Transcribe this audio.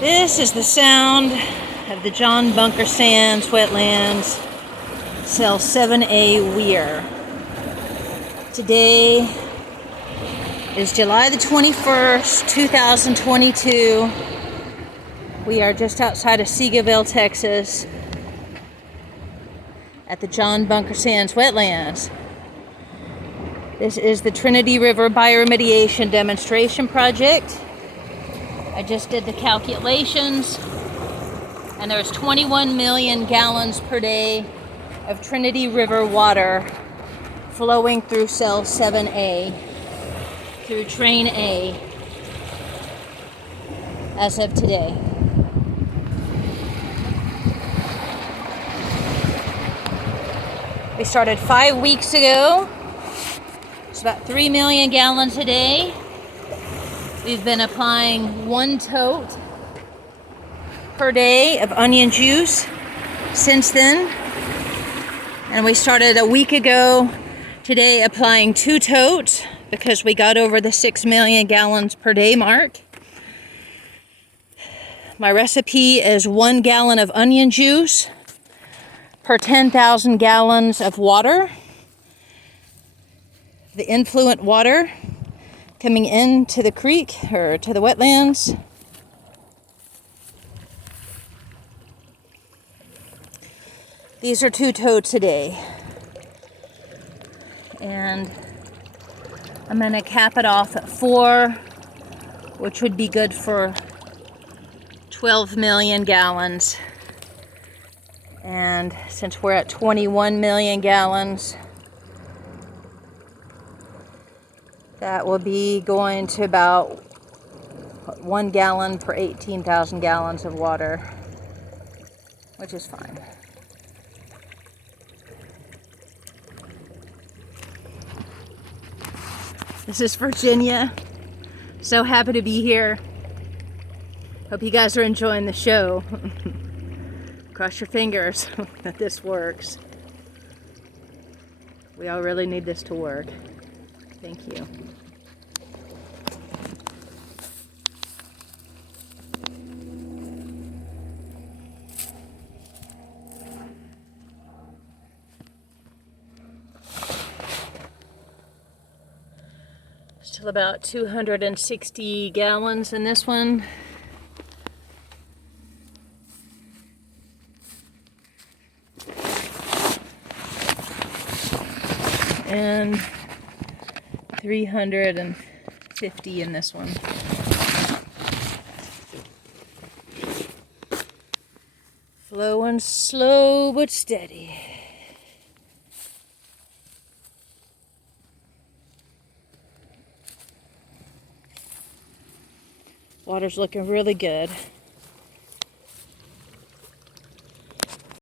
This is the sound of the John Bunker Sands Wetlands, Cell 7A Weir. Today is July the 21st, 2022. We are just outside of Seagoville, Texas, at the John Bunker Sands Wetlands. This is the Trinity River Bioremediation Demonstration Project. I just did the calculations, and there's 21 million gallons per day of Trinity River water flowing through Cell 7A, through Train A, as of today. We started 5 weeks ago. It's about 3 million gallons a day. We've been applying 1 tote per day of onion juice since then. And we started a week ago today applying 2 totes because we got over the 6 million gallons per day mark. My recipe is 1 gallon of onion juice per 10,000 gallons of water. The influent water coming into the creek or to the wetlands. These are 2 totes a day. And I'm going to cap it off at 4, which would be good for 12 million gallons. And since we're at 21 million gallons, that will be going to about 1 gallon per 18,000 gallons of water, which is fine. This is Virginia. So happy to be here. Hope you guys are enjoying the show. Cross your fingers that this works. We all really need this to work. Thank you. Still about 260 gallons in this one. And 350 in this one. Flowing slow but steady. Water's looking really good.